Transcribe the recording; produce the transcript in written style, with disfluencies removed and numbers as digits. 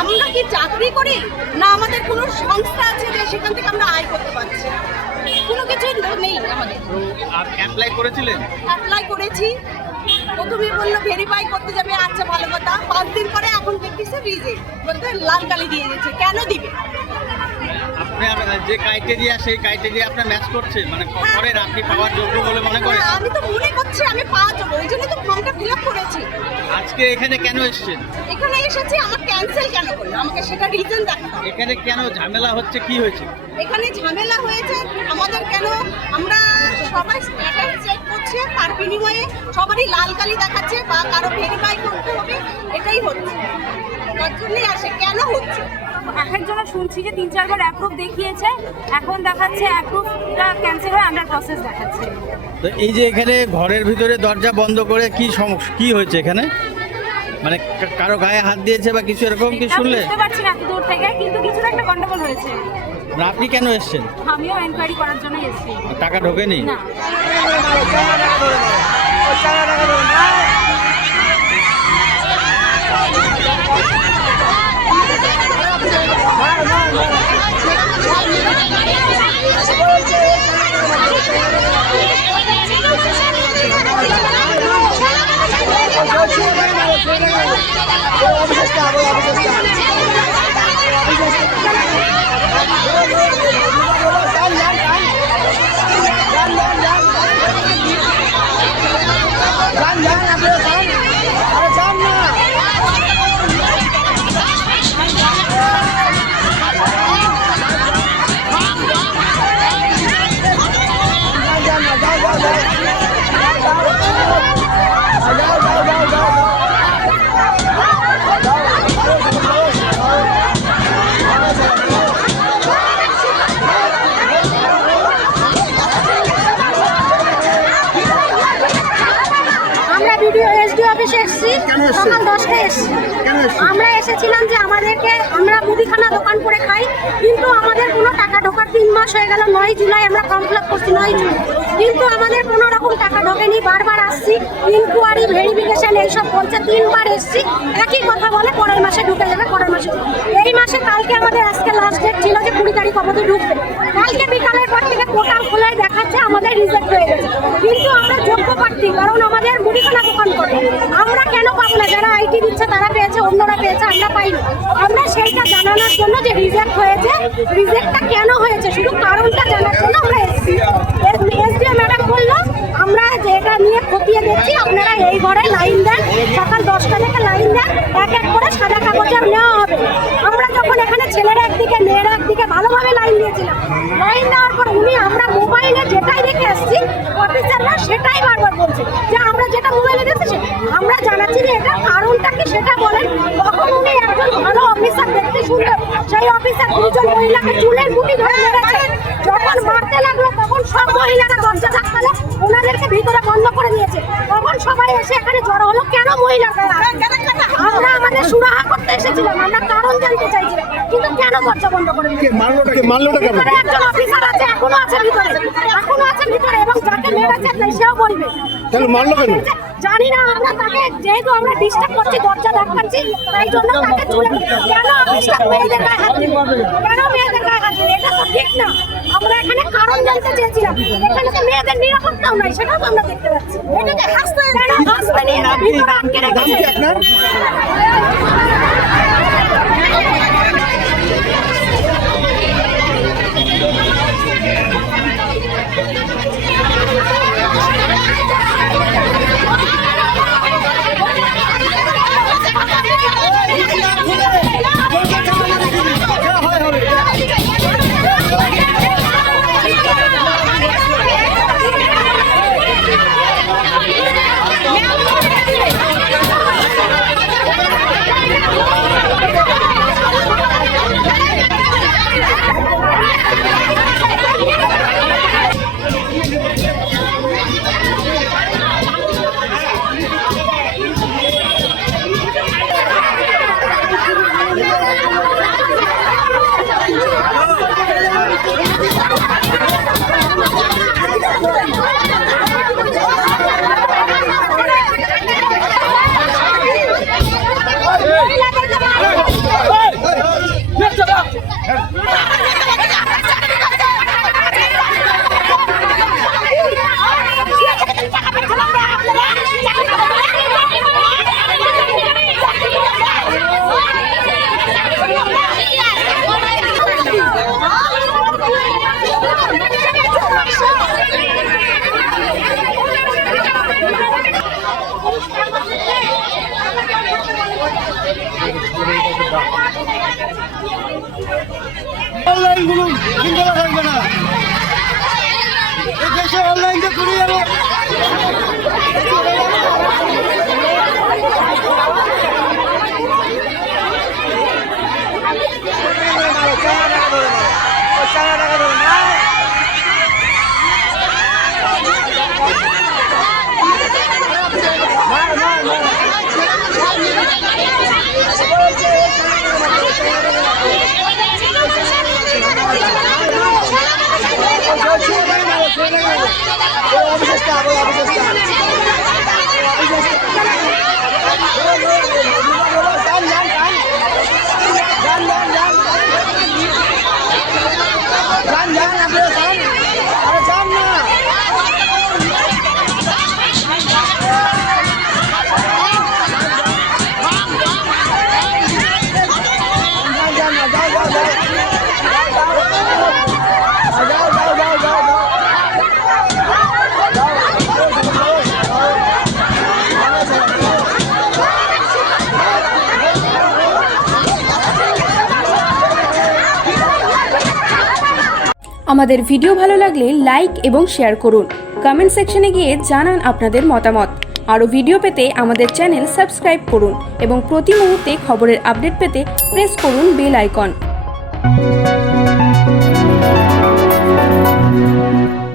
আমরা কি চাকরি করি না আমাদের কোনো সংস্থা আছে যে সেখান থেকে আমরা আয় করতে পারছি? কোনো কিছুই নেই আমাদের। অ্যাপ্লাই করেছিলেন? অ্যাপ্লাই করেছি, প্রথমে বললো ভেরিফাই করতে যাবে, আচ্ছা ভালো কথা। 5 দিন পরে এখন দেখতেছে রিজেক্ট, বলতে লাল কালি দিয়ে দিয়েছে। কেন দিবে? আপনার যে ক্রাইটেরিয়া সেই ক্রাইটেরিয়া আপনার ম্যাচ করছে, মানে করেন আপনি পাওয়ার যোগ্য বলে মনে করেন? আমি তো মনে করছি আমি পাওয়ার যোগ্য, ওই জন্য তো ফর্মটা ফিল আপ করেছি। আজকে এখানে কেন এসেছেন? এখানে এসেছি, আমার ক্যান্সেল কেন করলো আমাকে সেটা রিজন দেখাতে হবে। এখানে কেন ঝামেলা হচ্ছে, কি হয়েছে? এখানে ঝামেলা হয়েছে আমাদের কেন, আমরা সবাই স্ট্যাটাস চেক করছে, তার বিনিময়ে সবারই লাল কালি দেখাচ্ছে বা কারো ভেরিফাই করতে হবে, এটাই হচ্ছে। তার জন্যই আসে, কেন হচ্ছে? এক একজনের শুনছি যে 3-4 বার অ্যাপ্রুভ দেখিয়েছে, এখন দেখাচ্ছে অ্যাপ্রুভটা ক্যান্সেল হয়ে আন্ডার প্রসেস দেখাচ্ছে। তো এই যে এখানে ঘরের ভিতরে দরজা বন্ধ করে কি সমস্যা, কি হয়েছে এখানে? মানে কারো গায়ে হাত দিয়েছে বা কিছু এরকম কি শুনলে? বুঝতে পারছি না দূর থেকে, কিন্তু কিছু একটা গন্ডগোল হয়েছে। আপনি কেন এসেছেন? আমিও এনকোয়ারি করার জন্য এসেছি। টাকা ঢোকেনি? না। সকাল 10টায় এসেছি। আমরা এসেছিলাম যে আমরা মুদিখানা দোকান করে খাই, কিন্তু আমাদের কোনো টাকা ঢোকার 3 মাস হয়ে গেল। 9 জুলাই আমরা ফর্ম ফিল আপ করছি, 9 জুলাই, কিন্তু আমাদের কোনো রকম টাকা ঢোকেনি। বারবার আসছি, ইনকোয়ারি ভেরিফিকেশন এইসব বলছে। 3 বার এসছি, একই কথা বলে পরের মাসে ঢুকে যাবে, পরের মাসে। এই মাসে কালকে আমাদের আজকে লাস্ট ডেট ছিল যে 20 তারিখ আমাদের ঢুকবে। কালকে বিকালের পর থেকে পোর্টাল খোলায় দেখাচ্ছে আমাদের রিজেক্ট হয়ে গেছে, কিন্তু আমরা যোগ্য প্রার্থী, কারণ আমাদের মুদিখানা দোকান করে। আমরা কেন পাবো না? যারা আইটি দিচ্ছে তারা পেয়েছে, অন্যরা পেয়েছে, আমরা পাইনি। আমরা সেইটা জানানোর জন্য যে রিজেক্ট হয়েছে, রিজেক্টটা কেন হয়েছে শুধু কারণটা জানার জন্য আমরা এসেছি। এসডিও ম্যাডাম বললো আমরা যেটা নিয়ে খতিয়ে দেখছি, আপনারা এই ঘরে লাইন দেন, সকাল 10টা থেকে লাইন দেন, এক এক করে সাদা কাগজের নেওয়া হবে। আমরা যখন এখানে ছেলেরা একদিকে মেয়েরা একদিকে ভালোভাবে লাইন দিয়েছিলাম, লাইন দেওয়ার পর উনি আমরা মোবাইলে যেটাই দেখে আসছি, অফিসাররা সেটাই বারবার বলছে যে আমরা যেটা মোবাইলে দেখেছি আমরা জানাচ্ছি যে এটা কারণটা কি সেটা বলেন। তখন উনি একজন ভালো অফিসার দেখতে সুন্দর, সেই অফিসার 2জন মহিলাকে চুলের মুঠি ধরে মেরেছে। যখন মারতে লাগলো তখন সব মহিলারা দরজা ধাক্কালো, ওনাদেরকে ভিতরে বন্ধ করে দিয়েছে। তখন সবাই এসে এখানে জড়ো হলো, কেন মহিলারা? আমরা আমাদের সুরাহা করতে এসেছিলাম, আমরা কারণ জানতে চাইছিলাম, কিন্তু কেন দরজা বন্ধ করে দিয়েছে? একজন অফিসার আছে, এখনো আছে ভিতরে, এবং যাকে মেরেছে সেও বলবে। জানি না, আমরা তাকে যেহেতু আমরা ডিস্টার্ব করছি, দরজা ধাক্কাচ্ছি, তাই জন্য তাকে কেন অফিসার মেয়েদের গায়ে হাত দিল? কেন মেয়েদের গায়ে হাত দিল? এটা তো ঠিক না। আমরা এখানে কারণ জানতে চেয়েছিলাম। এখানে তো মেয়েদের নিরাপত্তাও নাই, সেটাও তো আমরা দেখতে পাচ্ছি। এটাকে হাসতে নিয়ে ভিতরে আটকে রেখেছে। কোনো চিন্তা থাকবে না। এই দেশে অনলাইন যে করে যাবে আমাদের ভিডিও ভালো লাগলে লাইক এবং শেয়ার করুন। কমেন্ট সেকশনে গিয়ে জানান আপনাদের মতামত। আরও ভিডিও পেতে আমাদের চ্যানেল সাবস্ক্রাইব করুন এবং প্রতি মুহূর্তে খবরের আপডেট পেতে প্রেস করুন বেল আইকন।